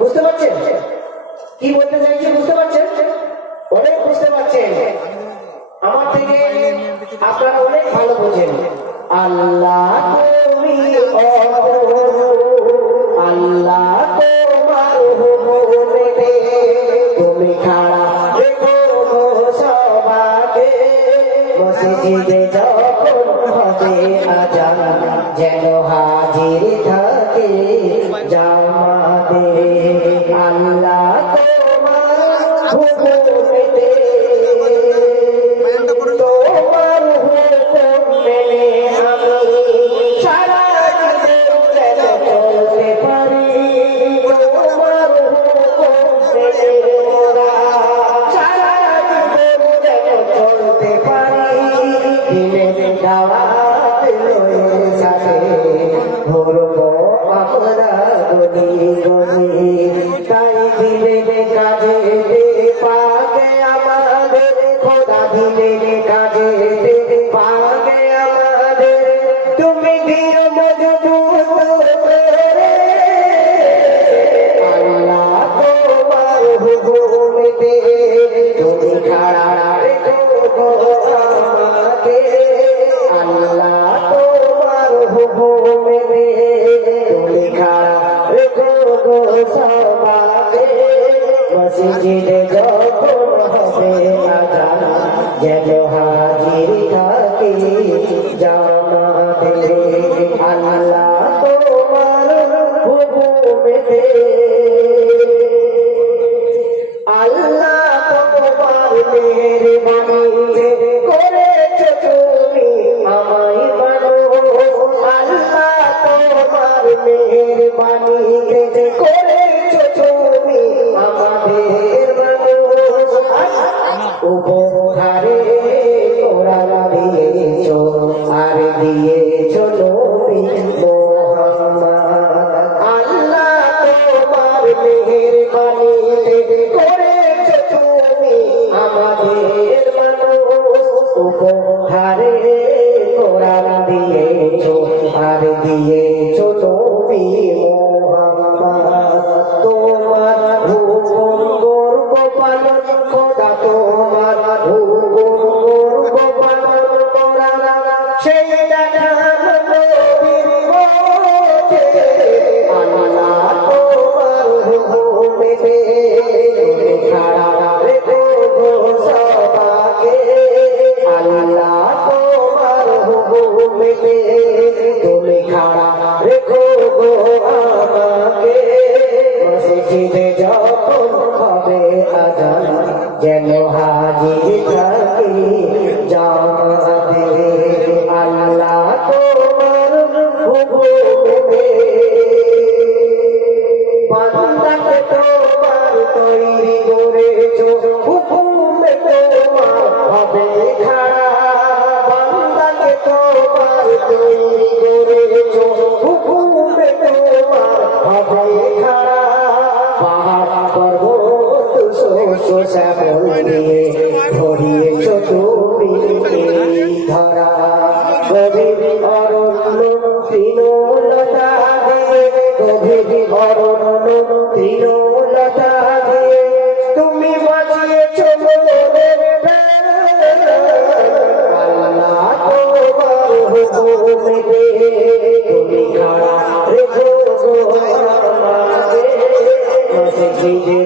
বুঝতে পারছেন? কি বলতে চাইছি বুঝতে পারছেন? অনেক বুঝতে পারছেন। আমার থেকে আপনারা অনেক ভালো বোঝেন। আল্লাহ vou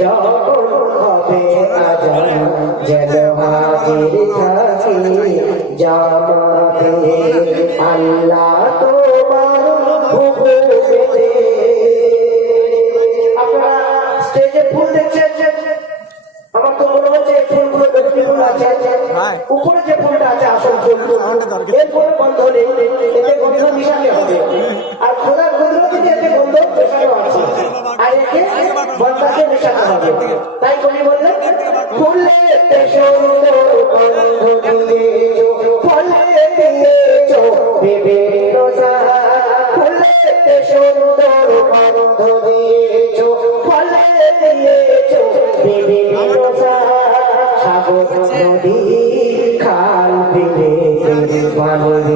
জগৎ হবে আজ যেন হাজির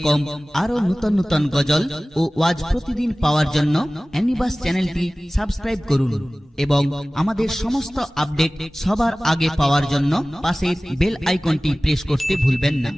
এই রকম আরও নতুন নতুন গজল ও ওয়াজ প্রতিদিন পাওয়ার জন্য অ্যানিবাস চ্যানেলটি সাবস্ক্রাইব করুন এবং আমাদের সমস্ত আপডেট সবার আগে পাওয়ার জন্য পাশের বেল আইকনটি প্রেস করতে ভুলবেন না।